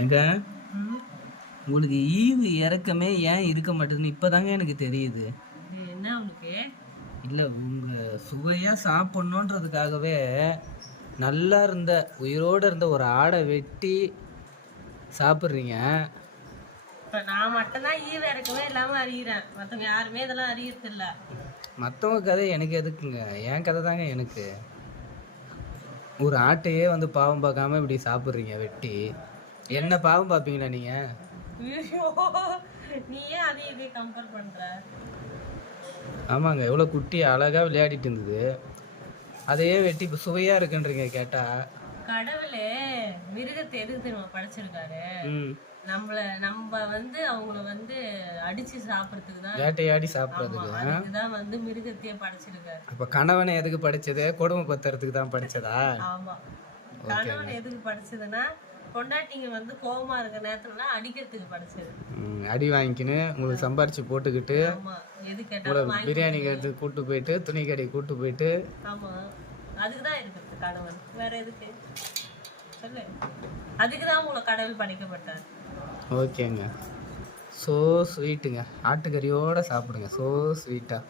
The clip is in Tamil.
ஏங்க உங்களுக்கு ஈவு இறக்கமே ஏன் இருக்க மாட்டேதுன்னு இப்போதாங்க எனக்கு தெரியுது. என்ன உனக்கு? இல்லை, உங்கள் சுவையாக சாப்பிட்ணுன்றதுக்காகவே நல்லா இருந்த உயிரோடு இருந்த ஒரு ஆடை வெட்டி சாப்பிட்றீங்க. இப்போ நான் மட்டும்தான் ஈவு இறக்கமே இல்லாமல் அறிகிறேன், மற்றவங்க யாருமே இதெல்லாம் அறியறது இல்லை. மற்றவங்க கதை எனக்கு எதுக்குங்க? என் கதை தாங்க எனக்கு. ஒரு ஆட்டையே வந்து பாவம் பார்க்காம இப்படி சாப்பிட்றீங்க வெட்டி. என்ன பாவம் பார்ப்பீங்களா நீங்கள்? நீ ஏன் அதையும் இதையும் கம்பேர் பண்ணுற? ஆமாங்க, எவ்வளோ குட்டி அழகாக விளையாடிட்டு இருந்தது, அதையே வெட்டி இப்போ சுவையாக இருக்குன்றீங்க கேட்டால். கடவுளே மிருகத்தை எதுக்கு தெரியுமா படைச்சிருக்காரு? நம்ம வந்து அவங்கள வந்து அடிச்சு சாப்பிட்றதுக்கு தான், வேட்டையாடி சாப்பிட்றதுக்கு தான் வந்து மிருகத்தையே படைச்சிருக்காரு. அப்போ கணவனை எதுக்கு படிச்சது? கொடுமை பத்துறதுக்கு தான் படிச்சதா? ஆமா, கணவன் எதுக்கு படிச்சதுன்னா பொண்டாட்டிங்க வந்து கோவமா இருக்க நேரத்துல அடிக்கிறதுக்கு படிச்சது. அடி வாங்கிக்கின்னு உங்களுக்கு சம்பாரிச்சு போட்டுக்கிட்டு பிரியாணி எடுத்து கூட்டு போயிட்டு துணி கடை கூட்டு போயிட்டு. ஆமா, அதுக்குதான் இருக்கிறது கணவன், வேற எதுக்கு சொல்லு? அதுக்குதான் உங்களை கடவுள் படைக்கப்பட்டார். ஓகேங்க, ஸோ ஸ்வீட்டுங்க. ஆட்டுக்கறியோட சாப்பிடுங்க, ஸோ ஸ்வீட்டா.